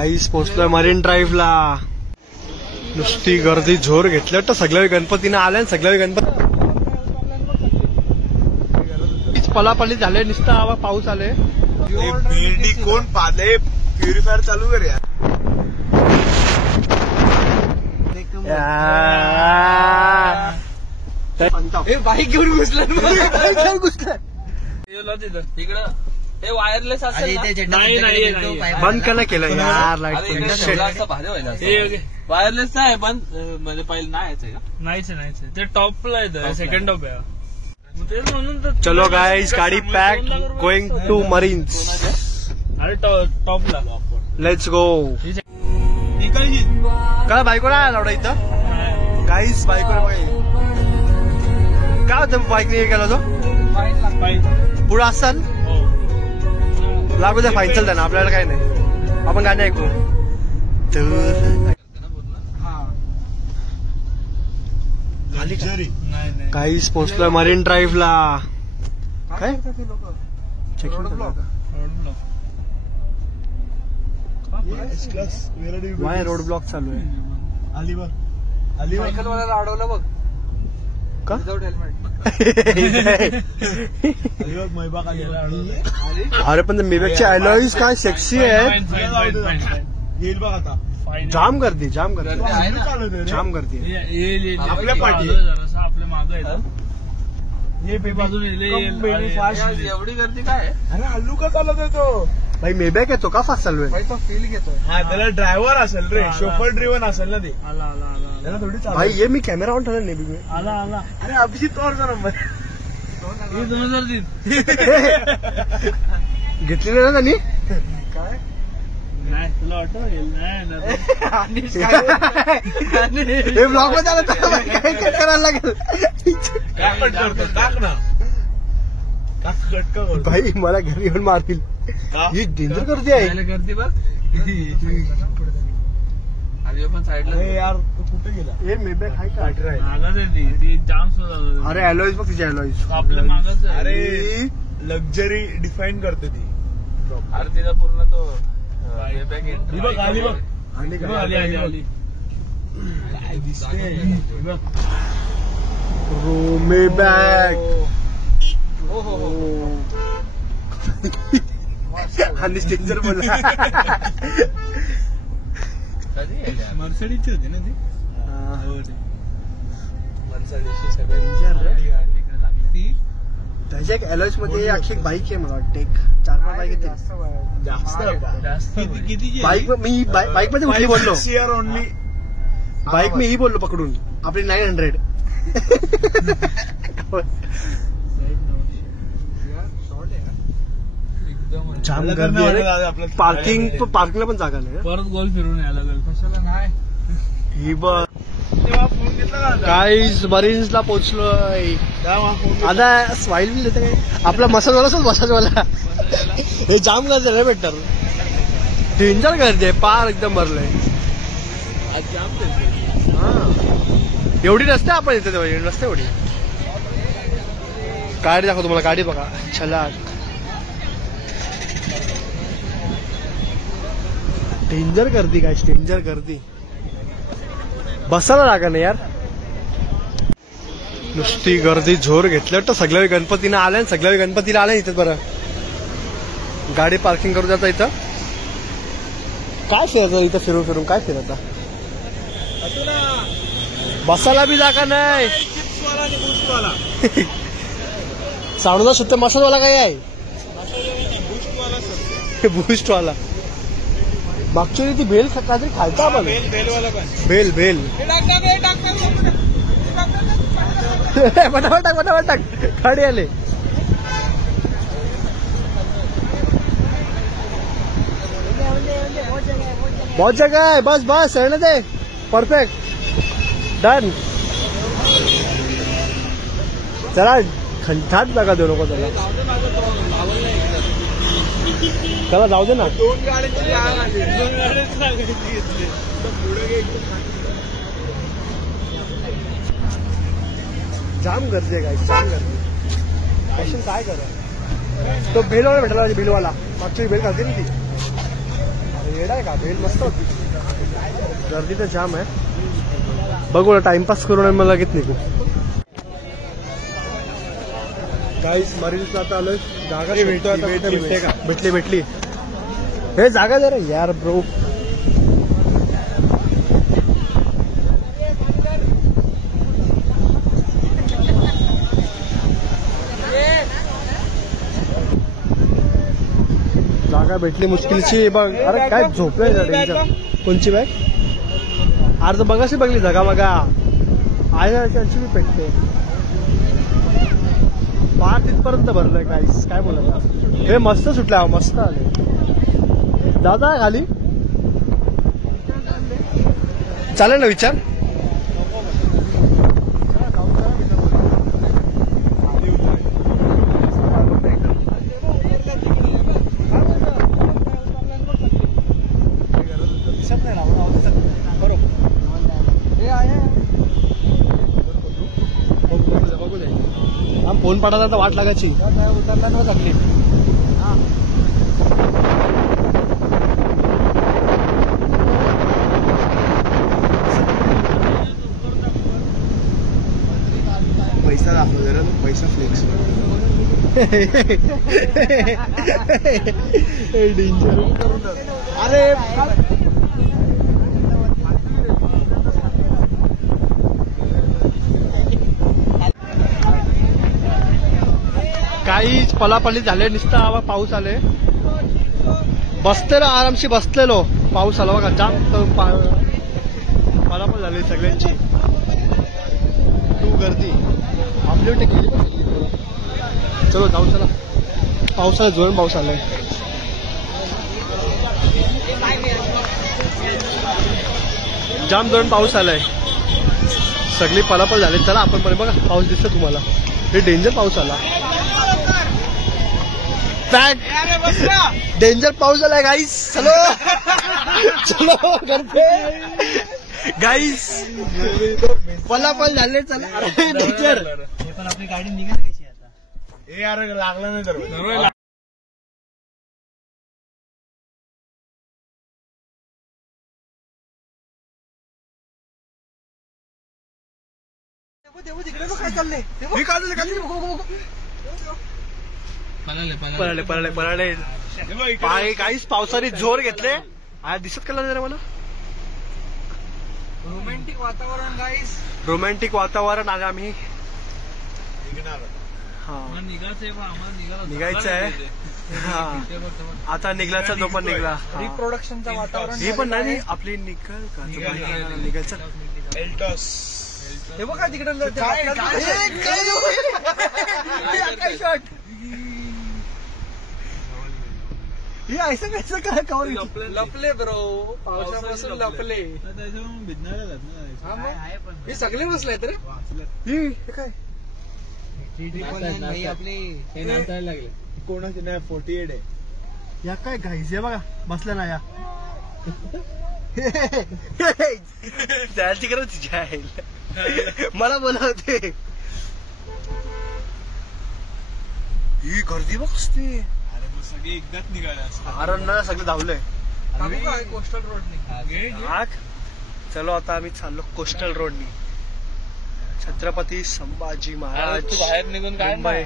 गाईस पोहोचलोय marine ड्राईव्हला. नुसती गर्दी जोर घेतली वाटतं. सगळ्या गणपतीनं आल्या सगळ्या गणपती पलापली झाले. नुसता आवा पाऊस आले. कोण पाले प्युरिफायर चालू कर यार. बाईक घेऊन घुसला तिकडं ते वायरलेस असेल बंद का केलं यार लाईट. वायरलेस नाही बंद म्हणजे पहिलं नाही यायचंय का? नाहीच ते टॉपला येतं. सेकंड टॉप आहे तेच म्हणून तर. चलो गाईज गाडी पॅक गोइंग टू मरीन्स. अरे टॉपला लेट्स गो. काय बायको नाही आला एवढा इथं गाईज. बायको काय होतं बाईकने गेला तो पुढं असाल लागू द्या. फाईन चालतं ना आपल्याला काय नाही. आपण गाणे ऐकू. काहीच पोहोचलोय मरीन ड्राईव्हला. काय वाय रोड ब्लॉक चालू आहे. मला अडवलं बघ का अरे पण मेबॅकची अलॉईज काय सेक्सी आहे. येईल बघ आता. जाम गर्दी जाम गर्दी जाम गर्दी. आपल्या पाठी आपल्या मागं आहे एवढी गर्दी काय? अरे हल्लू का चालत आहे तो. भाई मेबॅक येतो का फास्ट चालू आहे. तो फील घेतोय. हा त्याला ड्रायव्हर असेल रे. शोफर ड्रिव्हन असेल ना ते. त्याला थोडी भाई ये मी कॅमेरा ऑन ठेवला नेहमी. आला अरे अभिजित पवारचा नंबर 2003 घेतलेलं ना त्यांनी. काय नाही तुला वाटत हे ब्लॉग मध्ये आलं तर काय करायला लागेल. टाक ना. भाई मला घरी येऊन मारतील. ही डेंजर गर्दी आहे. गर्दी बघ आधी पण साईडला. यार तू कुठे गेला. हे मेबॅक आहे का. जाम सुद्धा अरे अलॉईज बघ तिची अलॉईज. आपल्या मागच अरे लक्झरी डिफाईन करते ती. अरे तिला पूर्ण तो आली बघ आली बघ. आली दिसते मेबॅक. हो आणि डेंजर बोलला. मर्सडीची होती ना ती. मर्सिडीजची त्याच्या एक अलॉईज मध्ये अख्खी एक बाईक आहे मला वाटते. 4-5 बाईक येते. जास्त किती बाईक मी बाईक मध्ये कुठली बोललो. ओनली बाईक मी ही बोललो पकडून आपली 900. जाम गर्दी आहे. पार्किंगला पण जागा नाही. परत गोल फिरून यायला लागेल. कशाला नाही. ही बघ काहीच मरीन्सला पोहोचलोय. आता स्माईल बिल देते काय. आपला मसाजवाला हे जाम गर्दी आहे बेटर. डेंजर गर्दी आहे. पार एकदम भरलंय. एवढी नसते आपण येते तेव्हा नसते एवढी. गाडी दाखवतो तुम्हाला. गाडी बघा छला. डेंजर गर्दी काय डेंजर गर्दी. बसायला लागा नाही यार. नुसती गर्दी जोर घेतली वाटतं. सगळ्या गणपतीनं आल्या सगळ्या गणपतीला आल्या इथं. बरं गाडी पार्किंग करू जाता इथं. काय फिरायचं इथं फिरून फिरून काय फिरायचं. बसायला बी जागा नाही. सावणचा सुट्ट मसालवाला काय आहे. बुस्टवाला मागच्या वेळी ती भेल काहीतरी खायचा आपण. भेल पटापट टाक गाडी आले. बहुत जगह है. बस रहने दे. Perfect done. चला खंठात जागा देऊ नको त्याला. त्याला जाऊ दे ना. 2 गाड्यांची जाम गर्दी आहे काय. जाम गर्दी. पैशन काय करा. तो बेलवाला भेटला. बिलवाला मागची बेल खाते ना ती. भेड आहे का? भेड मस्त होती. गर्दी तर जाम आहे. बघू टाइमपास करून मला लगेच निघू. गाईस मरीनला आता आलोय. जागा भेटतो आता. भेटली हे जागा जरा यार ब्रो. जागा भेटली मुश्किलची. बघ अरे काय झोपलंय डेंजर. कोणची बॅग अर्ध बघाशी बघली जागा बघा आहे ना त्याची मी पेटते. पार तिथपर्यंत भरलंय गाईस. काय बोलत हे मस्त सुटलं. मस्त आले. दादा खाली चालेल ना विचार. फोन पडायला तर वाट लागायची. उतरला ना चांगली. पैसा दाखव जरा. पैसा फ्लेक्स. डेंजर. अरे काहीच पलापली झाले. नुसता पाऊस आले. बसलेलो आरामशी बसलेलो. पाऊस आला बघा. जाम पलापल झाली सगळ्यांची. तू गर्दी आपली टेकली. चलो जाऊ. चला पावसाला जोर पाऊस आलाय. जाम जोर पाऊस आलाय. सगळी पलापल झाली. चला आपण पण बघा पाऊस दिसतो तुम्हाला. हे डेंजर पाऊस आला. डेंजर पाऊस आलाय गाईस. चलो चलो करते गाईस. पलापल झाले. चला डेंजर. पण आपली गाडी निघाली कशी आता. हे यार लागला नाही तर काय चाललंय. पळाले पाय. काहीच पावसाने जोर घेतले. आज दिसत का जरा मला. रोमॅन्टिक वातावरण गाईस. रोमॅन्टिक वातावरण. आज आम्ही निघायचं आहे. आता निघायचा जो पण निघला. रिप्रोडक्शनचं वातावरण. हे पण नाही आपली निघल का निघायचं. एल्टॉस हे बघा तिकडे लपले ब्रो. पावसापासून लपले. हे सगळे बसले रे. आपले लागले. कोणाचे नाही 48 आहे. या काय घाईस बघा बसल्या ना या. जायची गरज जाईल. मला बोलावते. ही गर्दी बघते. अरे मग सगळे एकदाच निघाले. अरे सगळं धावलंय. Coastal road. चलो आता आम्ही चाललो कोस्टल रोडनी. छत्रपती संभाजी महाराज. तू बाहेर निघून काय मुंबई.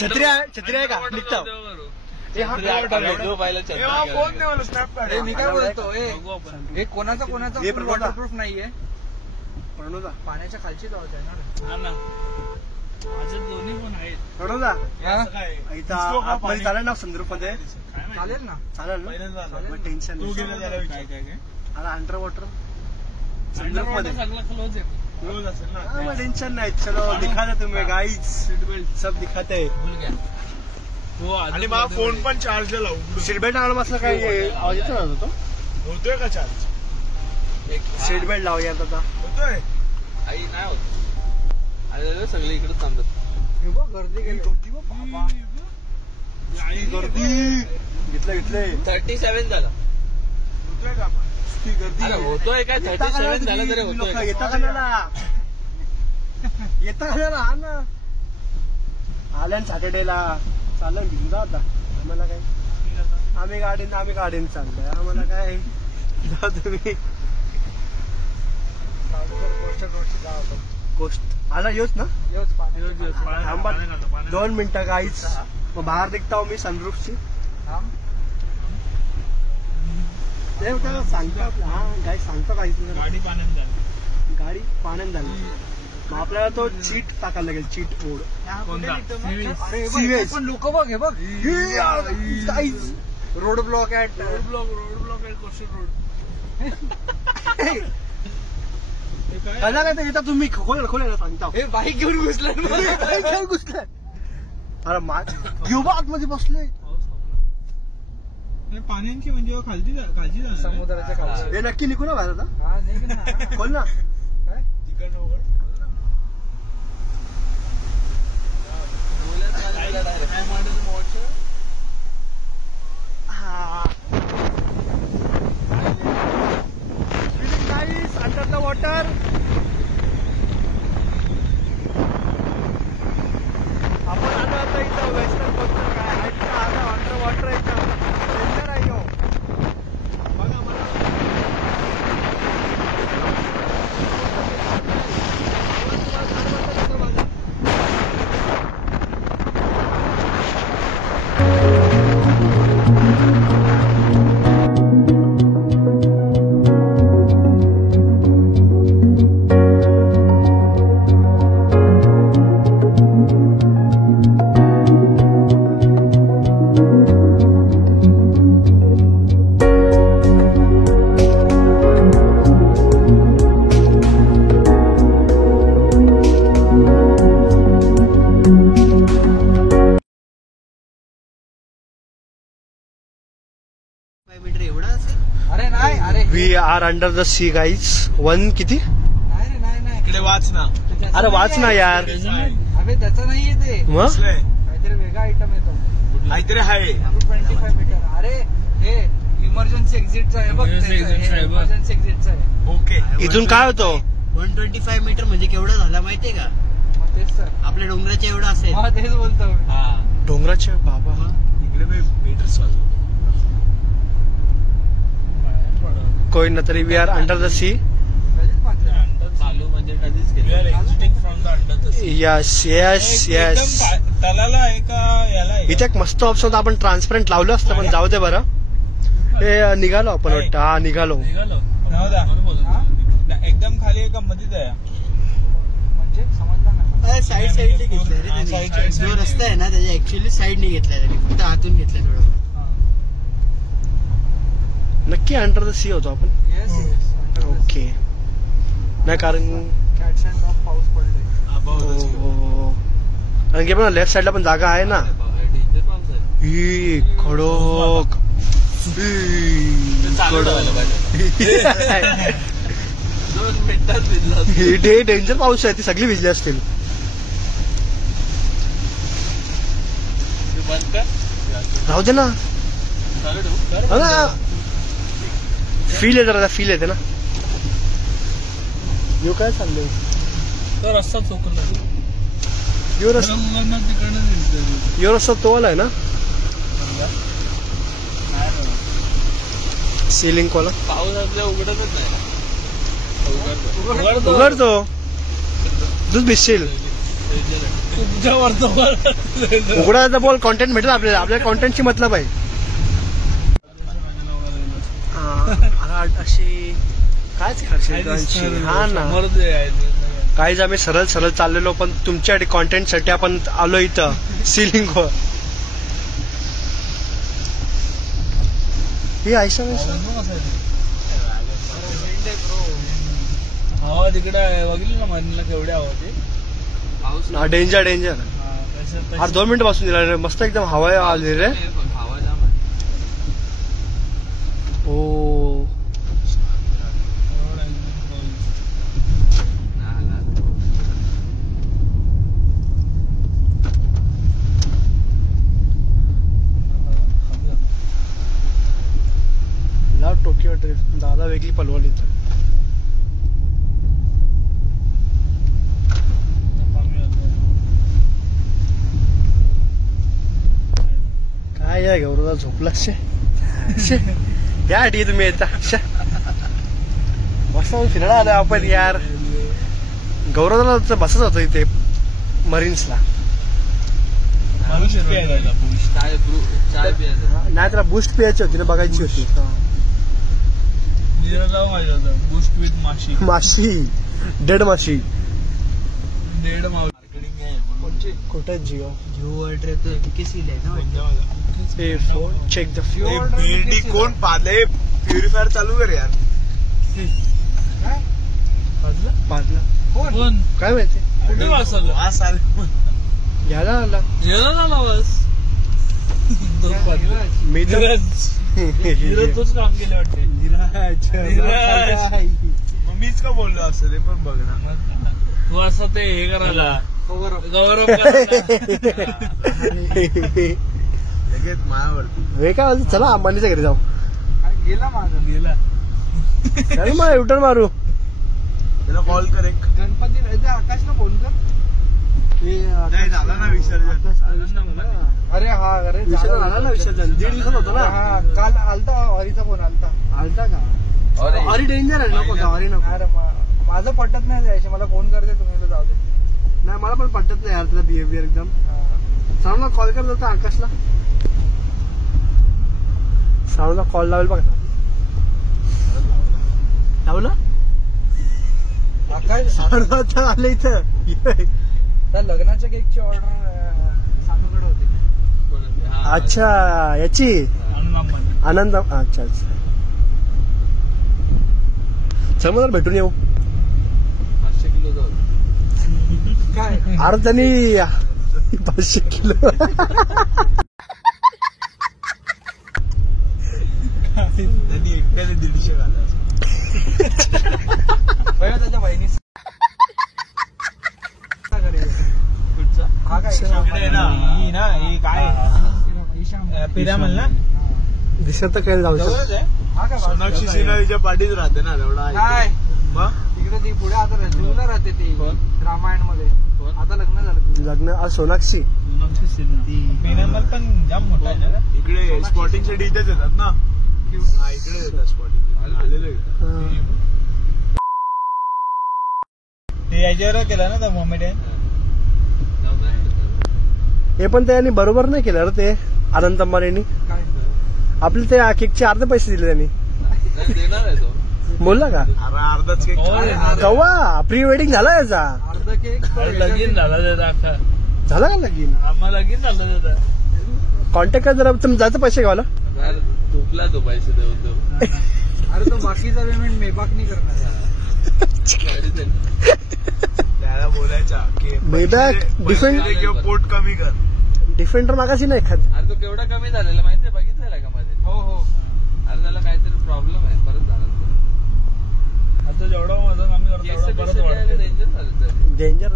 छत्री आहे का निघता. कोणाचा वॉटरप्रूफ नाहीये. पाण्याच्या खालची जाऊ ना. दोन्ही पण आहेत. प्रणोदा चालेल ना संदर्भ मध्ये. चालेल ना. चालेल ना. टेन्शन तू गेला काय आता अंडर वॉटर संदर्भ मध्ये सगळं क्लोज आहे. क्लोज असेल ना. टेंशन नाही. चलो दिखाते तुम्ही गाईज. सब दिखाते. हो आणि मला फोन पण चार्जला लावू. सीट बेल्ट लावलं मस्त. काय आवाज येतो ना तो. होतोय का चार्ज. सीट बेल्ट लाव यार आता. होतोय. आई नाही होत. अरे सगळे इकडे थांबत. गर्दी गर्दी घेतलंय. 37 झालं. होतोय का अरे होतोय काय. 37 झालं तरी होतोय. येता का येता हा ना. आल्या सॅटर्डेला चालन घेऊन जा आता आम्हाला काय आम्ही गाडीने चाललोय आम्हाला काय जा तुम्ही गोष्ट आला योच ना थांबा 2 मिनिटं काहीच मग बाहेर दिखता मी सनरूफची ते सांगतो हा गाडी सांगतो काहीच गाडी पाण्यात झाली मग आपल्याला तो चीट टाकायला लागेल चीट ओढ पण लोक बघ हे बघ रोड ब्लॉक आहे रोड ब्लॉक कोस्टल रोड कळला काय येतात तुम्ही खोले सांगता हे बाईक घेऊन घुसलं घुसलं अरे घेऊ बा आतमध्ये बसले पाण्यांची म्हणजे खालची समुद्राच्या खाली हे नक्की निघू ना बाहेर आता हा नाही ना खोल ना काय तिकडनं उघड अंडर द वॉटर आपण आलो आता इथं वेस्टर्न कोस्टल काय अंडर वॉटर इथं डेंजर आहे यो बघा मला अरे नाही अरे we are under the sea guys 1 किती नाही इकडे वाच ना अरे वाच ना यार अबे त्याचं नाहीये ते मग काहीतरी वेगळा आयटम येतो काहीतरी आहे 25 मीटर अरे हे इमर्जन्सी एक्झिटचा आहे बघ Emergency exit चा आहे बघ. इमर्जन्सी एक्झिटचा आहे ओके इथून काय होतो 125 मीटर म्हणजे केवढं झालं माहितीये का मग तेच सर आपल्या डोंगराच्या एवढं असेल हा तेच बोलतो मी. डोंगराचे बाबा इकडे मी मीटर्स वाजवतो कोई ना तरी we are under the sea कधीच पाहिजे. चालू म्हणजे कधीच We are exiting from the under the sea. Yes yes yes एकदम तलाला आहे का याला आहे? इथे एक मस्त ऑप्शन होता आपण ट्रान्सपरंट लावलं असतं पण जाऊ दे बरं ते निघालो आपण वाटतं हा निघालो निघालो नव्हता. एकदम खाली आहे का मध्येच आहे म्हणजे समजलं नाही साईड साईडने घेतलंय रे त्यांनी. जो रस्ता आहे ना त्याच्या ऍक्च्युअली साईडने घेतलाय त्यांनी फक्त आतून घेतलंय थोडं नक्की अंडर द सी होतो आपण येस ओके नाही कारण कॅट्स अँड डॉग पाऊस पडले कारण की पण लेफ्ट साईडला पण जागा आहे ना डेंजर पाऊस आहे ही खडक चालू ठेवायला पाहिजे 2 मिनिटात भिजला ही डेंजर पाऊस आहे ती सगळी भिजली असतील बंद कर राहू दे ना चालू ठेवू हो ना फील येते ना फील येते ना यो काय चाललंय तो रस्ता चुकला यो रस्ता तिकडनं यो रस्ता तो वाला आहे ना सिलिंग वाला पाऊस असल्या उघडतच नाही उघडतो उघडतो तूच भिजशील तुमच्यावर तो उघडायचा बोल कॉन्टेंट भेटेल आपल्याला आपल्या कॉन्टेंटची मतलब आहे अशी कायच खर्च हा ना काहीच आम्ही सरळ सरळ चाललेलो पण तुमच्या कॉन्टेंट साठी आपण आलो इथं सिलिंग वर हे ऐसा हवा तिकडे बघितली ना मधला केवढी हवा ते पाऊस डेंजर डेंजर अरे 2 मिनिटं बसून दिला रे मस्त एकदम हवा आली रे हवा जाम आहे. ओ टोकियो ट्रिप दादा वेगळी पलवली तर काय गौरवला झोपला शे शे. या आठी तुम्ही येता शे. मस्त फिरायला आलो आपण यार. गौरवला बसत होतो इथे मरीन्सला. चाय प्यायचं. नाही त्याला बूस्ट प्यायची होती ना, बघायची होती. बूस्ट विथ माशी. माशी, डेड माशी. डेड मार्केटिंग आहे कुठे जिओ जिओ वर्ल्ड ट्रेड तर टीकेसील आहे ना. Check the fuel. भेंडी कोण पाले प्युरिफायर चालू कर यार. पाजला कोण काय माहिती. कुठे वाचलं वास आला. याला आला गेला ना बस. मी तर नीरज तोच काम केले वाटते. मग मीच का बोललो असं ते पण बघ ना. तू असं ते हे करायला गौरव करायला. लगेच मायावरती हे काय बोलतो, चला अंबानीच्या घरी जाऊ. गेला माझा गेला. चल मग युटर्न मारू. त्याला कॉल कर एक. गणपती आकाशला फोन कर. नाही झाला ना विसर्जन. अरे हा अरे विसर्जन झाला ना, विसर्जन 1.5 दिवसात होतो ना. हा काल आलता हरीचा फोन आलता. आलता का. हरी डेंजर आहे, नको जाऊ, हरी नको. अरे माझं पटत नाही जायचे. मला फोन करते तुम्ही जाऊ दे. नाही मला पण पटत नाही यार तुला बिहेवियर एकदम. साऊंडला कॉल करत होता आकाशला. साऊंडला कॉल लावेल बघ. लावला आकाश साऊंड आता आलं इथं. त्या लग्नाच्या केकची ऑर्डर सानूकडे होती. अच्छा याची आनंद. अच्छा अच्छा. चल मग जरा भेटून येऊ. 500 किलो जाऊ. काय अरे त्यांनी 500 किलो. त्यांनी एकट्याने 150 घाला. त्याच्या बहिणी हा काय इकडे ना ही ना ही काय पिरामल ना. दिसत तर काय जाऊ शकत. हा काय सोनाक्षी सिन्हा तिच्या पाठीत राहते ना तेवढा. काय मग तिकडे ती पुढे आता जुळूला राहते ती रामायण मध्ये. आता लग्न झालं तिचं. लग्न आज सोनाक्षी. पिरामल पण जाम मोठा आहे ना. इकडे स्पॉटिंग साठी इथेच येतात ना. हा इकडे येतात स्पॉटिंग. आलेलं ते याच्यावर केलं ना त्या मोमेडियन. हे पण त्यांनी बरोबर नाही केलं रे ते अनंत अंबानींनी. काय आपले ते केकचे अर्धे पैसे दिले त्यांनी. देणार आहे तो. बोलला का अरे अर्धाच केक. कवा प्री वेडिंग झाला याचा. अर्ध केक लगीन झाला त्याचा अख्खा. झाला का लगीन. आम्हाला लगीन झालं त्याचा. कॉन्टॅक्ट कर जरा. तुम्ही जायचं पैसे घ्यावाला. तुपला तो पैसे देऊन देऊ. अरे तो बाकीचा पेमेंट मेबाक नाही करणार. त्याला बोलायचा की Maybach पैसे दे किंवा पोट कमी कर. डिफेंडर मागाशी नाही एखाद. अरे तो केवढा कमी झालेला माहितीये, बघितलेला का मध्ये. हो हो अरे त्याला काहीतरी प्रॉब्लेम आहे, परत झाला तो. आता जेवढा वजन आम्ही करतो केस तेवढा परत वाढतो. डेंजर झालं. डेंजर.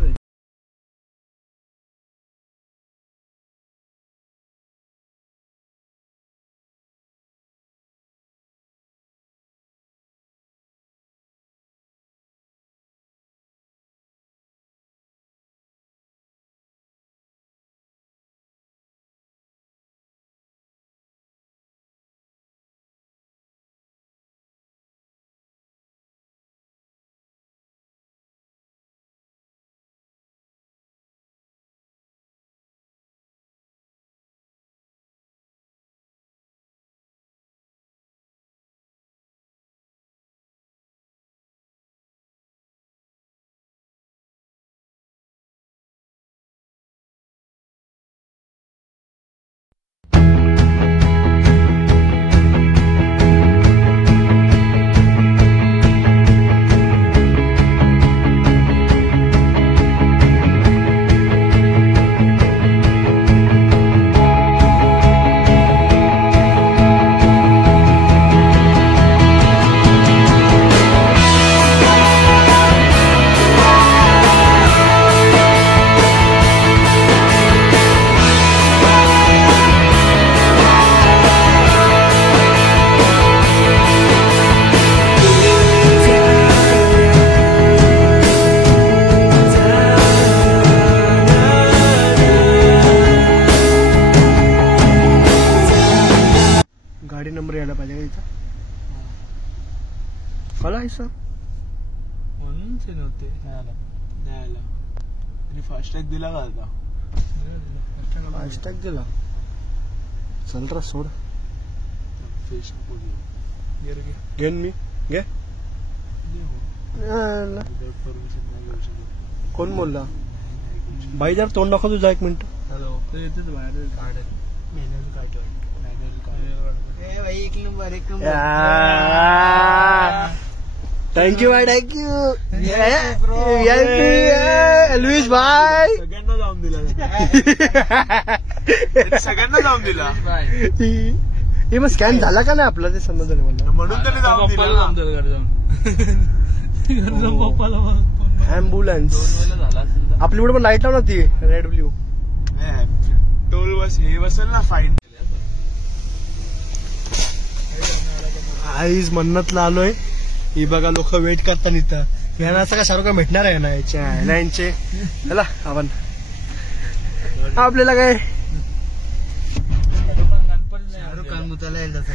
सीन होते नाही आला आणि फास्ट टॅग दिला का आता हॅशटॅग दिला चल रा सोड फेस घेन मी घे परमिशन नाही घेऊ शकत कोण बोलला बाई जर तोंड दाखव तुझा 1 मिनिट ते येतेच बाहेर मॅन्युअल कार्टून ए भाई एक number thank you bye thank you Lewis bye सगळ्यांना जाऊन दिला त्याने सगळ्यांना जाऊन दिला हे मग स्कॅन झाला का नाही आपला ते समजलं नाही मला म्हणून त्याने जाऊन पप्पाला दिला जमतं पप्पाला ॲम्ब्युलन्स झाला असेल तर. आपली पुढे पण लाईट लाव ना ती रेड ब्ल्यू टोल बस हे बसेल ना फाईन आईज मन्नतला आलोय ही बघा लोक वेट करतात इथं यांना असं का शाहरुख खान भेटणार आहे ना यांचे चला आपण आपल्याला काय शाहरुख खान मुताला येईल तसं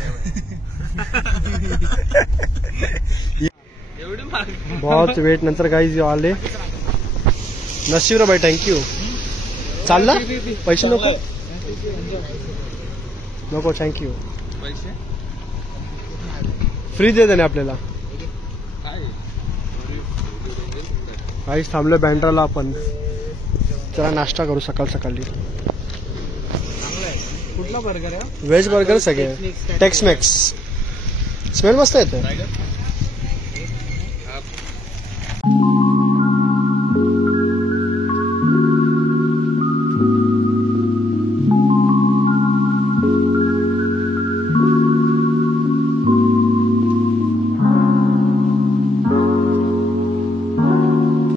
एवढी मार्ग बहुत वेट नंतर काही आले नशीब रे बाई थँक्यू चालला पैसे नको नको थँक्यू पैसे फ्री दे त्याने आपल्याला काय काहीच थांबलो बँड्राला आपण चला नाश्ता करू सकाळ सकाळी कुठला बर्गर आहे व्हेज बर्गर सगळे टेक्स मॅक्स स्मेल मस्त येते